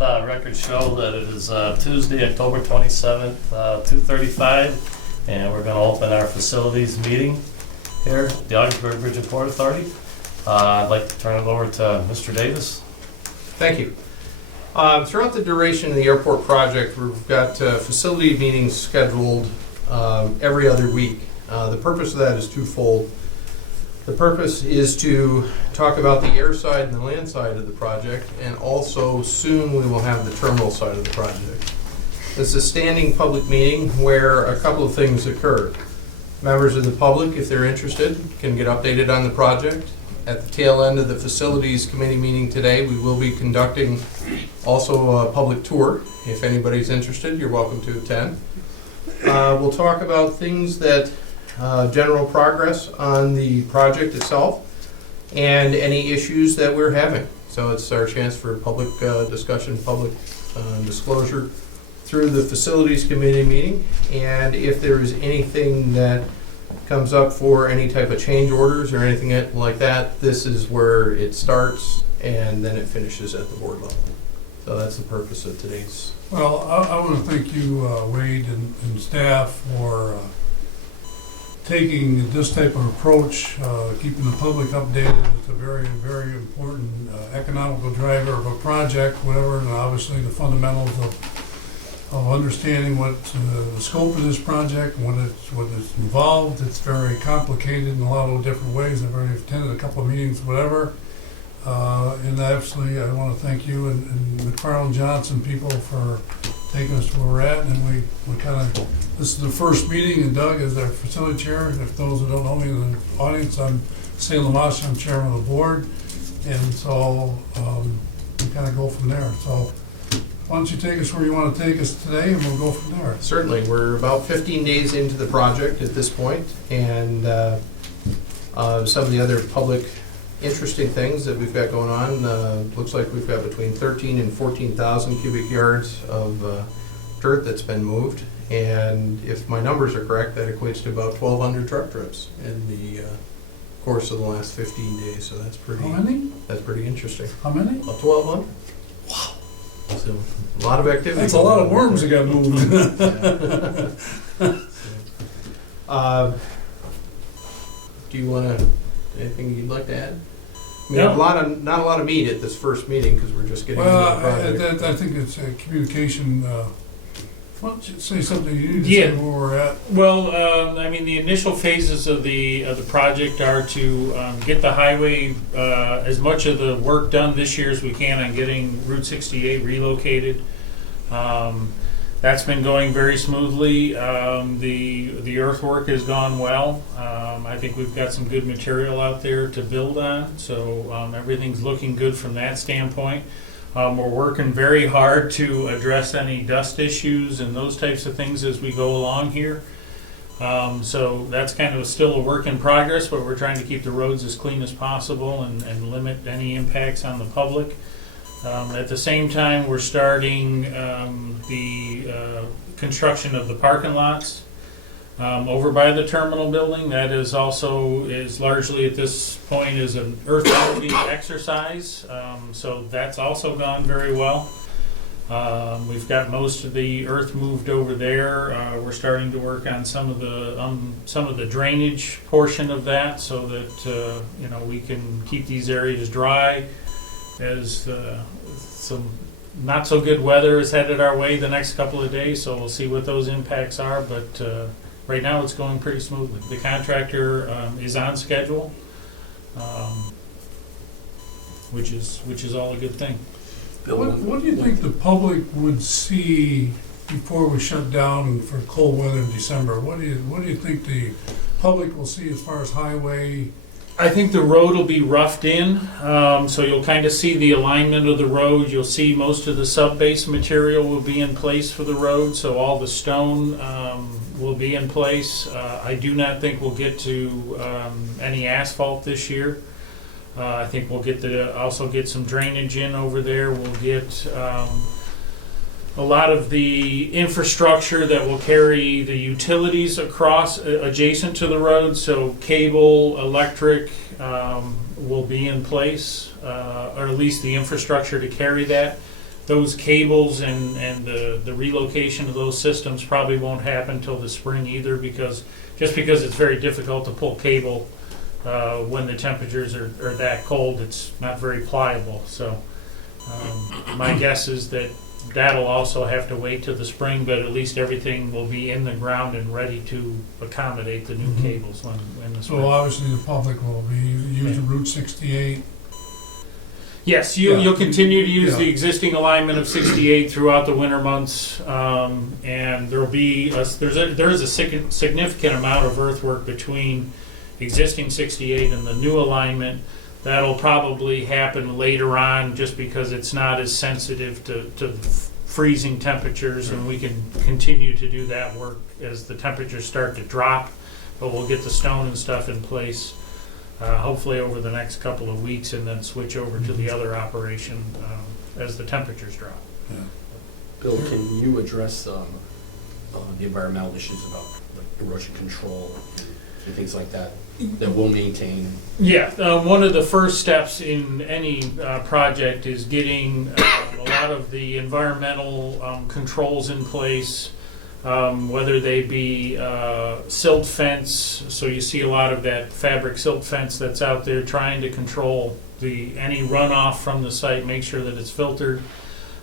let the record show that it is Tuesday, October 27th, 2:35, and we're going to open our facilities meeting here at the Ogdensburg Bridge and Port Authority. I'd like to turn it over to Mr. Davis. Thank you. Throughout the duration of the airport project, we've got facility meetings scheduled every other week. The purpose of that is twofold. The purpose is to talk about the air side and the land side of the project, and also soon we will have the terminal side of the project. This is a standing public meeting where a couple of things occur. Members of the public, if they're interested, can get updated on the project. At the tail end of the facilities committee meeting today, we will be conducting also a public tour. If anybody's interested, you're welcome to attend. We'll talk about things that general progress on the project itself and any issues that we're having. So it's our chance for public discussion, public disclosure through the facilities committee meeting. And if there is anything that comes up for any type of change orders or anything like that, this is where it starts and then it finishes at the board level. So that's the purpose of today's. Well, I want to thank you, Wade, and staff for taking this type of approach, keeping the public updated. It's a very, very important economical driver of a project, whatever, and obviously the fundamentals of understanding what the scope of this project, what it's involved. It's very complicated in a lot of different ways. I've already attended a couple of meetings, whatever. And absolutely, I want to thank you and McFarland Johnson people for taking us to where we're at. And we kind of, this is the first meeting, and Doug is our facility chair. And if those who don't know me in the audience, I'm Salem Mosh, I'm chairman of the board. And so we kind of go from there. So why don't you take us where you want to take us today, and we'll go from there. Certainly. We're about 15 days into the project at this point, and some of the other public interesting things that we've got going on. Looks like we've got between 13 and 14,000 cubic yards of dirt that's been moved, and if my numbers are correct, that equates to about 1,200 truck trips in the course of the last 15 days. So that's pretty. How many? That's pretty interesting. How many? About 1,200. Wow. So a lot of activity. That's a lot of worms that got moved. Do you want to? Anything you'd like to add? I mean, No. not a lot of meat at this first meeting because we're just getting Well, into the project. I think it's a communication. Why don't you say something? You need to Yeah. say where we're at. Well, I mean, the initial phases of the project are to get the highway, as much of the work done this year as we can on getting Route 68 relocated. That's been going very smoothly. The earthwork has gone well. I think we've got some good material out there to build on, so everything's looking good from that standpoint. We're working very hard to address any dust issues and those types of things as we go along here. So that's kind of still a work in progress, but we're trying to keep the roads as clean as possible and limit any impacts on the public. At the same time, we're starting the construction of the parking lots over by the terminal building. That is largely at this point is an earth moving exercise. So that's also gone very well. We've got most of the earth moved over there. We're starting to work on some of the drainage portion of that, so that we can keep these areas dry. As some not so good weather is headed our way the next couple of days, so we'll see what those impacts are. But right now, it's going pretty smoothly. The contractor is on schedule, which is all a good thing. What do you think the public would see before we shut down for cold weather in December? What do you think the public will see as far as highway? I think the road will be roughed in, so you'll kind of see the alignment of the road. You'll see most of the sub-base material will be in place for the road, so all the stone will be in place. I do not think we'll get to any asphalt this year. I think we'll also get some drainage in over there. We'll get a lot of the infrastructure that will carry the utilities across adjacent to the road, so cable, electric will be in place, or at least the infrastructure to carry that. those cables and the relocation of those systems probably won't happen until the spring either, because it's very difficult to pull cable when the temperatures are that cold. It's not very pliable. So my guess is that that'll also have to wait till the spring, but at least everything will be in the ground and ready to accommodate the new cables when the spring. So obviously the public will be using Route 68. Yes, Yeah. you'll continue to use Yeah. the existing alignment of 68 throughout the winter months, and there is a significant amount of earthwork between existing 68 and the new alignment. That'll probably happen later on, just because it's not as sensitive to freezing temperatures, and we can continue to do that work as the temperatures start to drop. But we'll get the stone and stuff in place, hopefully over the next couple of weeks, and then switch over to the other operation as the temperatures drop. Yeah. Bill, can you address the environmental issues about like erosion control and things like that that we'll maintain? Yeah, one of the first steps in any project is getting a lot of the environmental controls in place, whether they be silt fence. So you see a lot of that fabric silt fence that's out there, trying to control any runoff from the site, make sure that it's filtered.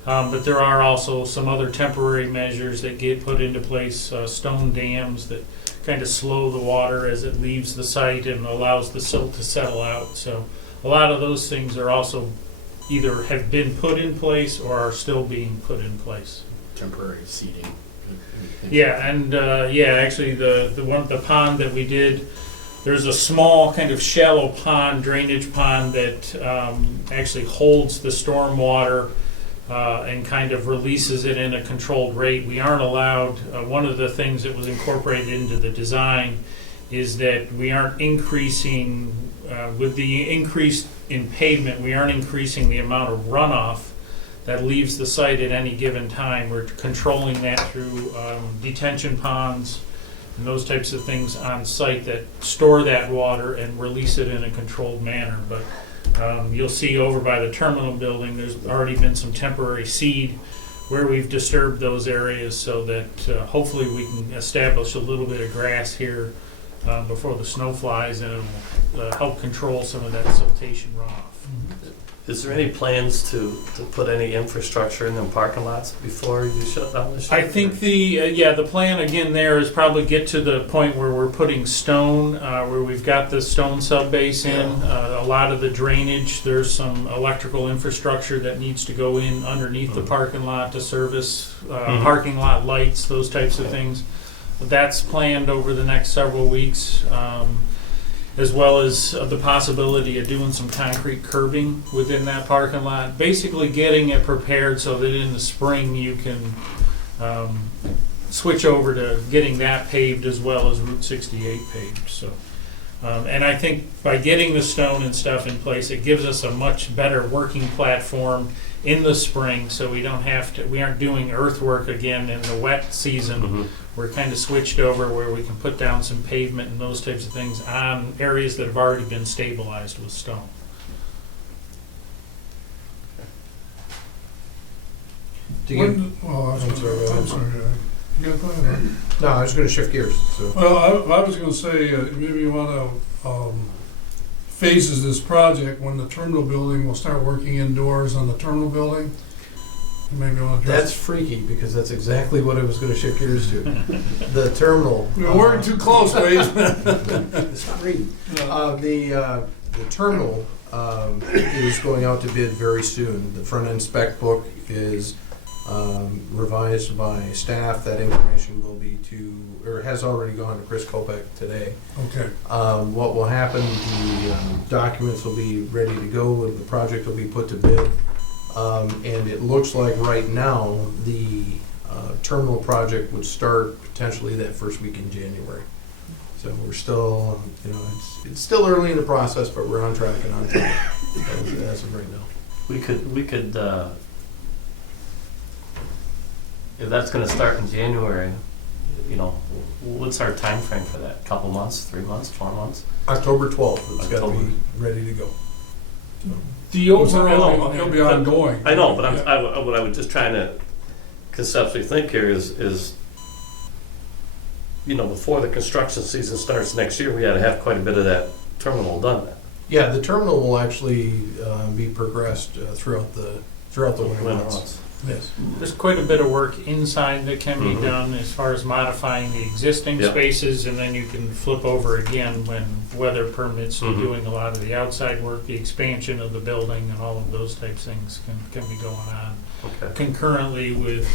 But there are also some other temporary measures that get put into place, stone dams that kind of slow the water as it leaves the site and allows the silt to settle out. So a lot of those things are also either have been put in place or are still being put in place. Temporary seeding. Yeah, and actually the pond that we did, there's a small kind of shallow pond, drainage pond, that actually holds the storm water and kind of releases it in a controlled rate. We aren't allowed, one of the things that was incorporated into the design is that we aren't increasing, with the increase in pavement, we aren't increasing the amount of runoff that leaves the site at any given time. We're controlling that through detention ponds and those types of things on site that store that water and release it in a controlled manner. But you'll see over by the terminal building, there's already been some temporary seed where we've disturbed those areas, so that hopefully we can establish a little bit of grass here before the snow flies, and it'll help control some of that siltation runoff. Is there any plans to put any infrastructure in them parking lots before you shut down the shop? I think the plan again there is probably get to the point where we're putting stone, where we've got the stone subbase in. A lot of the drainage, there's some electrical infrastructure that needs to go in underneath the parking lot to service parking lot lights, those types of things. That's planned over the next several weeks. As well as the possibility of doing some concrete curbing within that parking lot. Basically getting it prepared so that in the spring you can switch over to getting that paved as well as Route 68 paved. So, and I think by getting the stone and stuff in place, it gives us a much better working platform in the spring, so we aren't doing earthwork again in the wet season. We're kind of switched over where we can put down some pavement and those types of things on areas that have already been stabilized with stone. I'm sorry. You got that, right? No, I was going to shift gears. So. Well, I was going to say, maybe you want to phases this project when the terminal building will start working indoors on the terminal building. Maybe you want to That's freaky, because that's exactly what I was going to shift gears to. The terminal. We're working too close, Wade. It's free. The terminal is going out to bid very soon. The front end spec book is revised by staff. That information will be has already gone to Chris Kopek today. Okay. What will happen, the documents will be ready to go, and the project will be put to bid. And it looks like right now the terminal project would start potentially that first week in January. So we're still, it's still early in the process, but we're on track and on time as of right now. We could if that's going to start in January, what's our time frame for that? Couple months, 3 months, 4 months? October 12th, it's got to be ready to go. The It'll overall. be ongoing. I know, but Yeah. what I was just trying to conceptually think here is, before the construction season starts next year, we gotta have quite a bit of that terminal done then. Yeah, the terminal will actually be progressed throughout the winter Winter months. months. Yes. There's quite a bit of work inside that can be Mhm. done as far as modifying the existing Yeah. spaces, and then you can flip over again when weather permits to Mhm. doing a lot of the outside work, the expansion of the building, and all of those types of things can be going on Okay. concurrently with,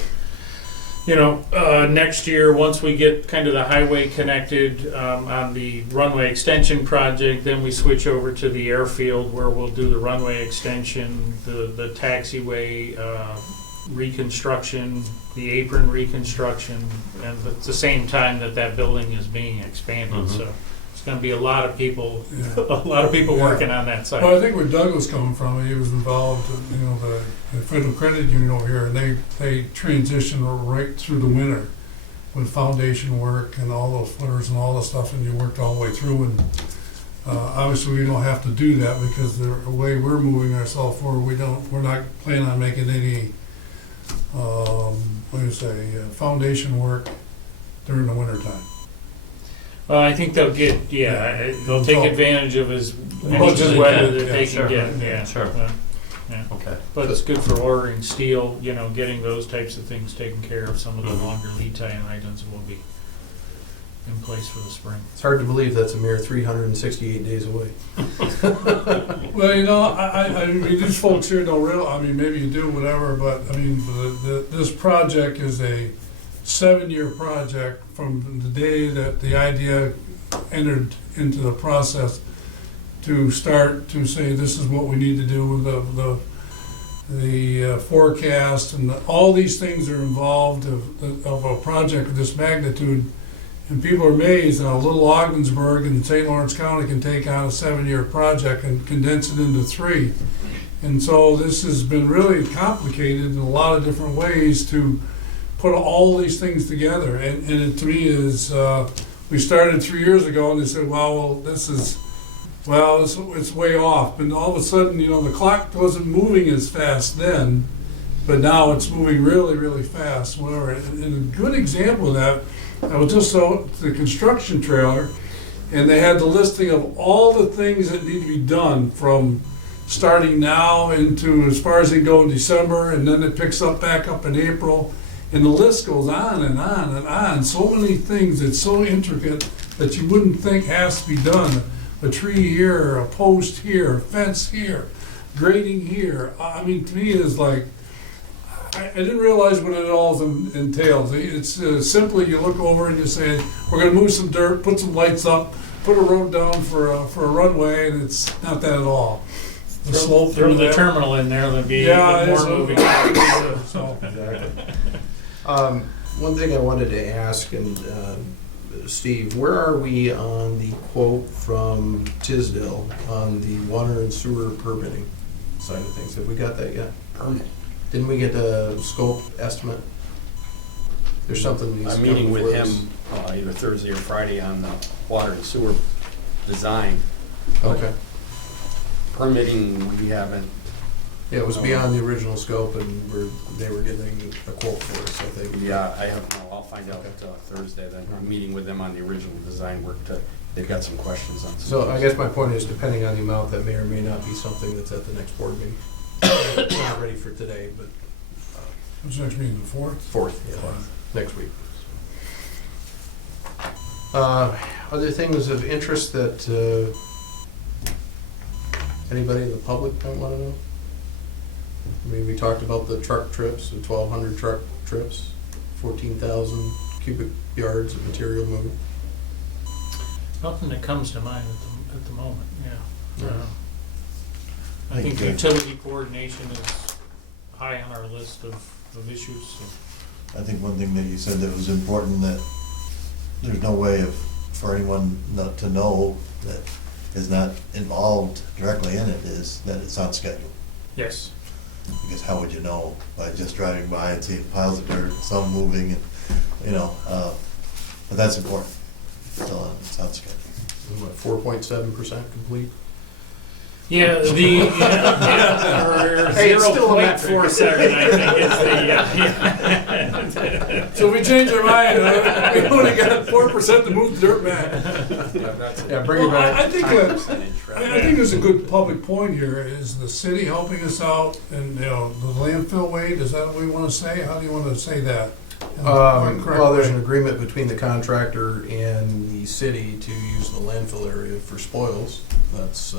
next year, once we get kind of the highway connected on the runway extension project, then we switch over to the airfield where we'll do the runway extension, the taxiway reconstruction, the apron reconstruction, and at the same time that building is being expanded. Mhm. So it's going to be a lot of people, Yeah. a lot of people Yeah. working on that site. Well, I think where Doug was coming from, he was involved, the Federal Credit Union over here, and they transitioned right through the winter with foundation work and all those footers and all the stuff, and you worked all the way through. And obviously, we don't have to do that because the way we're moving ourselves forward, we're not planning on making any, foundation work during the winter time. Well, I think they'll they'll take advantage of as much as they weather can. that Yeah, they sure. can get, yeah. Sure. Yeah. Okay. But it's good for ordering steel, getting those types of things taken care of. Some of the Mhm. longer lead time items will be in place for the spring. It's hard to believe that's a mere 368 days away. Well, I mean, these folks here don't maybe you do, whatever, but, this project is a 7-year project from the day that the idea entered into the process to start to say, this is what we need to do with the forecast, and all these things are involved of a project of this magnitude. And people are amazed how little Ogdensburg and St. Lawrence County can take on a 7-year project and condense it into 3. And so this has been really complicated in a lot of different ways to put all these things together. And it, to me, is, we started 3 years ago and they said, it's way off. And all of a sudden, the clock wasn't moving as fast then, but now it's moving really, really fast, whatever. And a good example of that, I was just out to the construction trailer, and they had the listing of all the things that need to be done from starting now into as far as they go in December, and then it picks up back up in April. And the list goes on and on and on. So many things, it's so intricate that you wouldn't think has to be done. A tree here, a post here, a fence here, grading here. To me, it's like, I didn't realize what it all entails. It's simply you look over and you say, we're going to move some dirt, put some lights up, put a road down for a runway, and it's not that at all. The slope Throw the there. terminal in there, there'll be Yeah, even it's more moving. so. One thing I wanted to ask, and Steve, where are we on the quote from Tisdale on the water and sewer permitting side of things? Have we got that yet? Permit. Didn't we get a scope estimate? There's something that needs to I'm come meeting with before him either Thursday or Friday on the water and sewer design. this. Okay. Permitting, we haven't, Yeah, it was beyond the original scope, and they were getting a quote for us, I think. yeah, I'll find out Thursday then. I'm meeting with them on the original design work they've got some questions on. So I guess my point is, depending on the amount, that may or may not be something that's at the next board meeting. It's not ready for today, but What's next meeting, the 4th? 4th, next week. Other things of interest that anybody in the public might want to know? We talked about the truck trips, the 1,200 truck trips, 14,000 cubic yards of material moved. Nothing that comes to mind at the moment, yeah. Yeah. I think utility coordination is high on our list of issues. So. I think one thing that you said that was important, that there's no way for anyone not to know that is not involved directly in it, is that it's on schedule. Yes. Because how would you know by just driving by and seeing piles of dirt, some moving, and but that's important. It's on schedule. What, 4.7% complete? Yeah, or Hey, it's still a metric. 0.47, I think is the, So if we change our mind, we only got 4% to move the dirt back. Yeah, bring it Well, back. I think I think there's a good public point here, is the city helping us out, and, the landfill weight, is that what we wanna say? How do you wanna say that? In the correct Well, there's way? an agreement between the contractor and the city to use the landfill area for spoils. That's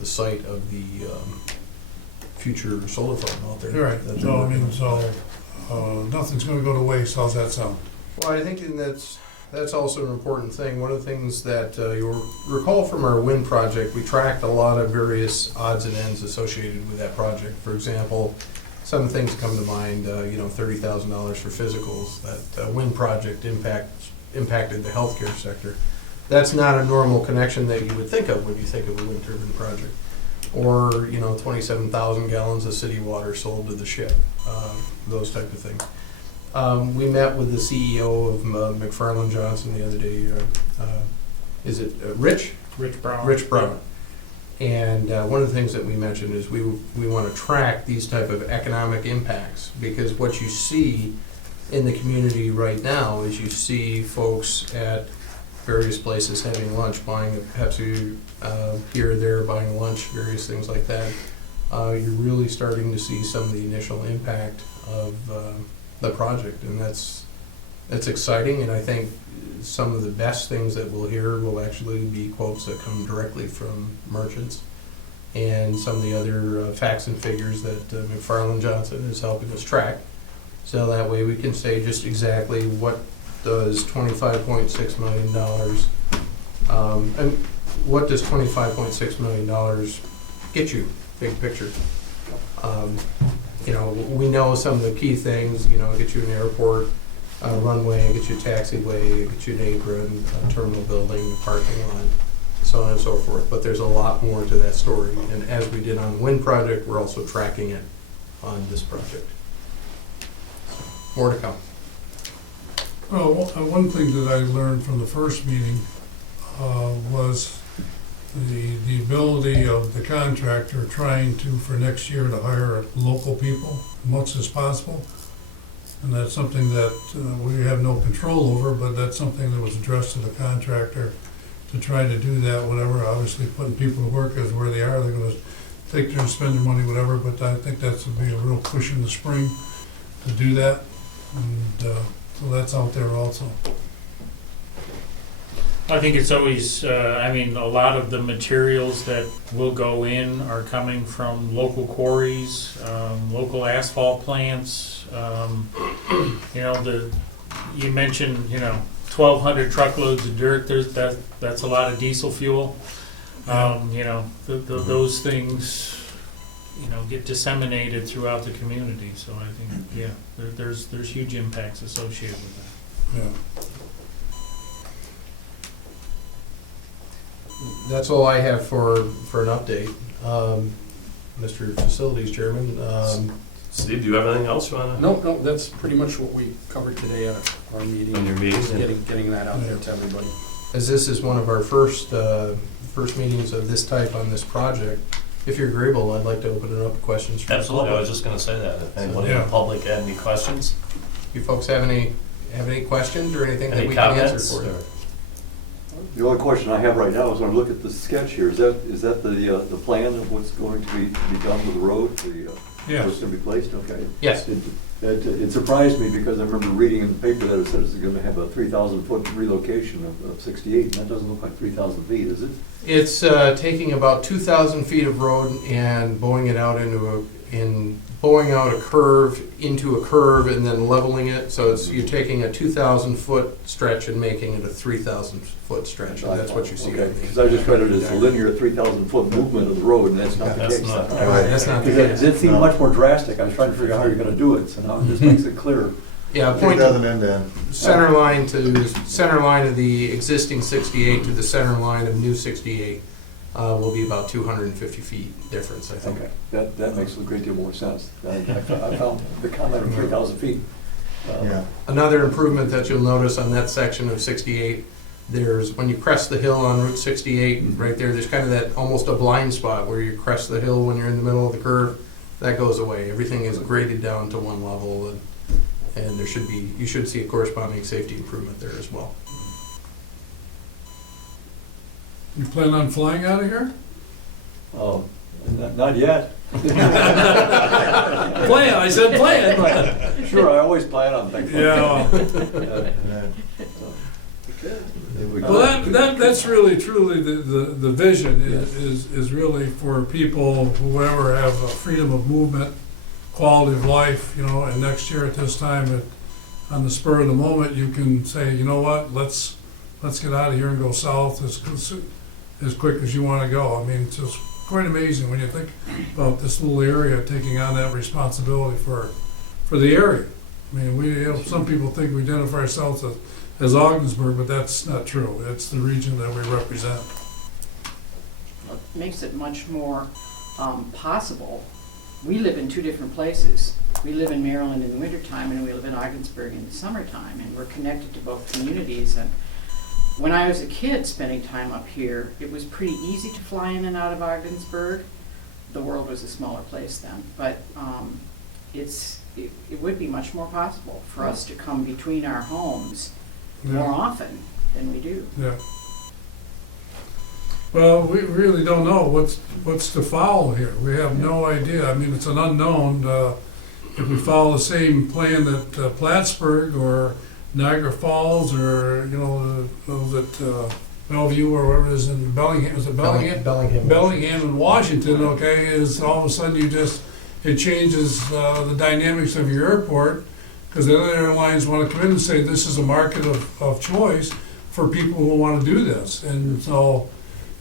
the site of the future solar farm out there. You're right, that they're so, I working mean, on. nothing's gonna go to waste, how's that sound? Well, I think that's also an important thing. One of the things that you'll recall from our wind project, we tracked a lot of various odds and ends associated with that project. For example, some things come to mind, $30,000 for physicals. That wind project impacted the healthcare sector. That's not a normal connection that you would think of when you think of a wind turbine project. Or, 27,000 gallons of city water sold to the ship, those type of things. We met with the CEO of McFarland Johnson the other day. Is it Rich? Rich Brown. Rich Brown. And one of the things that we mentioned is we want to track these type of economic impacts, because what you see in the community right now is you see folks at various places having lunch, buying a Pepsi here or there, buying lunch, various things like that. You're really starting to see some of the initial impact of the project, and that's exciting. And I think some of the best things that we'll hear will actually be quotes that come directly from merchants, and some of the other facts and figures that McFarland Johnson is helping us track. So that way we can say just exactly what does $25.6 million, and what does $25.6 million get you, big picture. We know some of the key things, get you an airport, runway, get you a taxiway, get you an apron, a terminal building, a parking lot, so on and so forth. But there's a lot more to that story. And as we did on the wind project, we're also tracking it on this project. More to come. Well, one thing that I learned from the first meeting was the ability of the contractor trying to, for next year, to hire local people as much as possible. And that's something that we have no control over, but that's something that was addressed to the contractor to try to do that, whatever. Obviously, putting people to work is where they are. They're going to take their and spend their money, whatever, but I think that's would be a real push in the spring to do that. And so that's out there also. I think it's always, a lot of the materials that will go in are coming from local quarries, local asphalt plants. You mentioned, 1,200 truckloads of dirt. That's a lot of diesel fuel. Those things, get disseminated throughout the community. So I think, there's huge impacts associated with that. Yeah. That's all I have for an update. Mr. Facilities Chairman, Steve, do you have anything else you want to? No, that's pretty much what we covered today at our meeting. On your meeting, Just yeah. getting that out there to everybody. as this is one of our first meetings of this type on this project, if you're agreeable, I'd like to open it up to questions from the Absolutely, I public. was just going to say that. If anybody in Yeah. the public had any questions, You folks have any questions or anything that any we can answer comments? for you? or- The only question I have right now is when I look at the sketch here, is that the plan of what's going to be done with the road? Yes. What's going to be placed? Okay. Yes. It surprised me because I remember reading in the paper that it said it's going to have a 3,000-foot relocation of 68, and that doesn't look like 3,000 feet, is it? It's taking about 2,000 feet of road and bowing it out bowing out a curve into a curve and then leveling it. So you're taking a 2,000 foot stretch and making it a 3,000 foot stretch, and that's what you see. Okay, because I just read it as a linear 3,000-foot movement of the road, and that's not the That's case. not- All right, that's not the Because case. it seemed much more drastic. I was trying to figure out how you're going to do it, so now it just makes it clearer. Yeah, It point doesn't end then. center line of the existing 68 to the center line of new 68 will be about 250 feet difference, I think. Okay, that makes a great deal more sense. I found the comment of 3,000 feet. Yeah. Another improvement that you'll notice on that section of 68, when you crest the hill on Route 68, right there's kind of that, almost a blind spot where you crest the hill when you're in the middle of the curve. That goes away. Everything is graded down to one level, and you should see a corresponding safety improvement there as well. You plan on flying out of here? Oh, not yet. Plan, I said plan. Sure, I always plan on things like Yeah. that. Well, that's really truly the vision is really for people, whoever have a freedom of movement, quality of life, and next year at this time, on the spur of the moment, you can say, you know what, let's get out of here and go south as quick as you want to go. I mean, it's just quite amazing when you think about this little area taking on that responsibility for the area. I mean, some people think we identify ourselves as Ogdensburg, but that's not true. It's the region that we represent. It makes it much more possible. We live in two different places. We live in Maryland in the wintertime, and we live in Ogdensburg in the summertime, and we're connected to both communities. And when I was a kid spending time up here, it was pretty easy to fly in and out of Ogdensburg. The world was a smaller place then, but it would be much more possible for us to come between our homes more often than we do. Yeah. Well, we really don't know what's to follow here. We have no idea. I mean, it's an unknown. If we follow the same plan that Plattsburgh or Niagara Falls or those at Bellevue or whatever it is in Bellingham, is it Bellingham? Bellingham in Washington. Okay, is all of a sudden it changes the dynamics of your airport. Because the other airlines want to come in and say this is a market of choice for people who want to do this, and so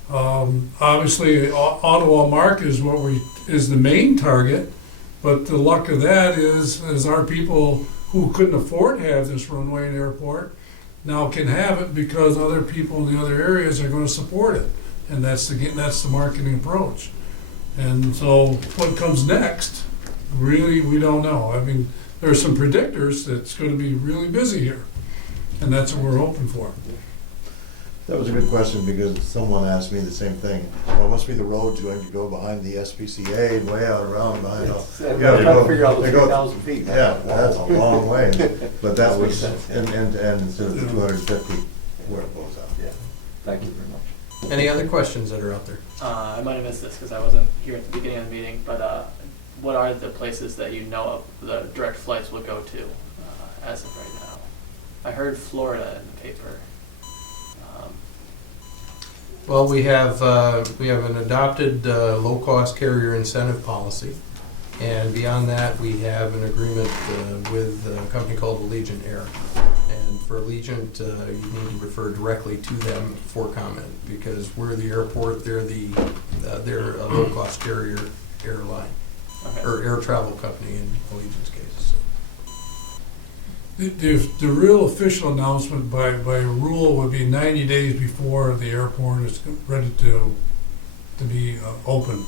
obviously Ottawa market is the main target. But the luck of that is our people who couldn't afford to have this runway and airport now can have it because other people in the other areas are going to support it, and that's the marketing approach. And so what comes next, really, we don't know. I mean, there are some predictors that it's going to be really busy here, and that's what we're hoping for. That was a good question, because someone asked me the same thing. Well, it must be the road going to go behind the SPCA and way out around behind. I'm trying to figure out the 3,000 feet. Yeah, that's a long way. But that was, Makes sense. and instead of the 250, where it goes out. Yeah, thank you very much. Any other questions that are out there? I might have missed this because I wasn't here at the beginning of the meeting, but what are the places that you know of the direct flights will go to as of right now? I heard Florida in the paper. Well, we have an adopted low-cost carrier incentive policy, and beyond that, we have an agreement with a company called Allegiant Air. And for Allegiant, you need to refer directly to them for comment, because we're the airport, they're a low-cost carrier airline, Okay. or air travel company in Allegiant's case. So. The real official announcement by rule would be 90 days before the airport is ready to be open.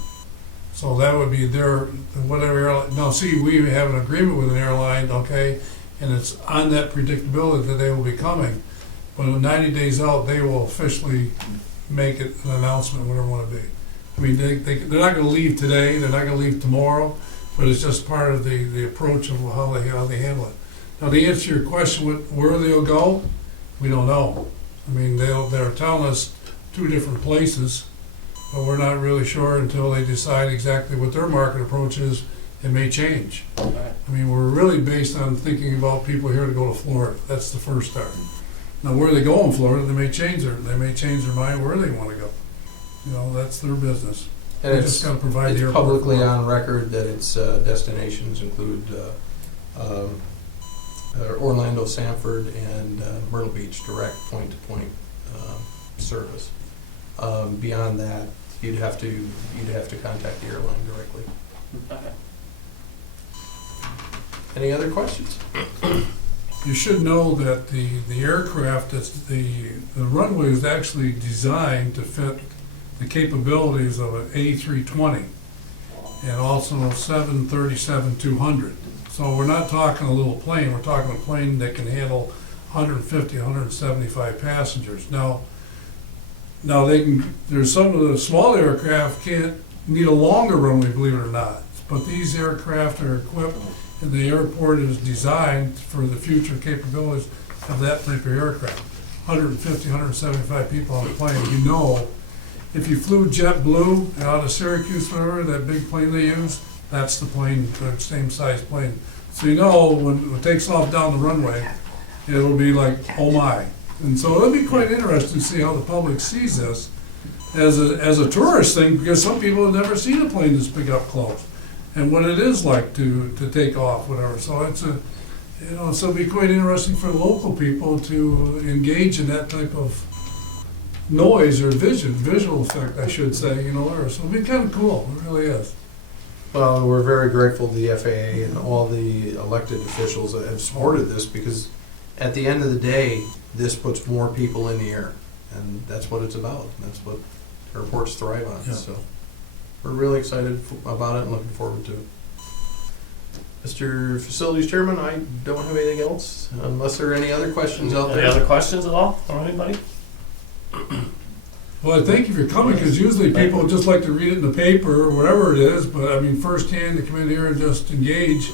So that would be whatever airline. Now, see, we have an agreement with an airline, okay, and it's on that predictability that they will be coming. But 90 days out, they will officially make it an announcement, whatever it want to be. I mean, they're not going to leave today, they're not going to leave tomorrow, but it's just part of the approach of how they handle it. Now, to answer your question, where they'll go, we don't know. I mean, they're telling us two different places, but we're not really sure until they decide exactly what their market approach is. It may change. Alright. I mean, we're really based on thinking about people here to go to Florida. That's the first start. Now, where they go in Florida, they may change their mind where they want to go. That's their business. And We it's just gotta provide it's the airport publicly for it. on record that its destinations include Orlando, Sanford, and Myrtle Beach, direct point-to-point service. Beyond that, you'd have to contact the airline directly. Okay. Any other questions? You should know that the aircraft, the runway is actually designed to fit the capabilities of an A320 and also a 737-200. So we're not talking a little plane, we're talking a plane that can handle 150, 175 passengers. Now there's some of the small aircraft need a longer runway, believe it or not. But these aircraft are equipped, and the airport is designed for the future capabilities of that type of aircraft. 150, 175 people on the plane. You know, if you flew JetBlue out of Syracuse, whatever, that big plane they use, that's the plane, the same size plane. So you know, when it takes off down the runway, it'll be like, oh my. And so it'll be quite interesting to see how the public sees this as a tourist thing, because some people have never seen a plane this big up close, and what it is like to take off, whatever. So it's so it'll be quite interesting for local people to engage in that type of noise or visual effect, I should say, there. So it'll be kind of cool, it really is. Well, we're very grateful to the FAA and all the elected officials that have supported this, because at the end of the day, this puts more people in the air, and that's what it's about. That's what airports thrive on. Yeah. So we're really excited about it and looking forward to it. Mr. Facilities Chairman, I don't have anything else, unless there are any other questions out there. Any other questions at all from anybody? Well, I thank you for coming, because usually people just like to read it in the paper or whatever it is, but I mean, firsthand to come in here and just engage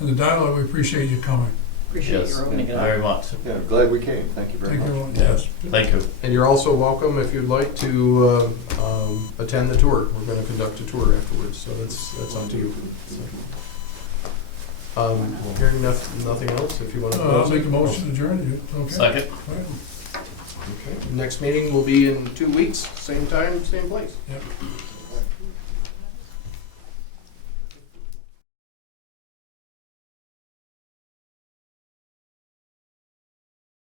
in the dialogue, we appreciate you coming. Appreciate Yes, your opening it up. very much. Yeah, glad we came. Thank you very Thank much. you, yes. Thank you. And you're also welcome if you'd like to attend the tour. We're going to conduct a tour afterwards, so that's up to you. Hearing nothing else, if you want to. I'll make a motion to adjourn, okay? Second. All right. Okay. Next meeting will be in 2 weeks, same time, same place. Yep.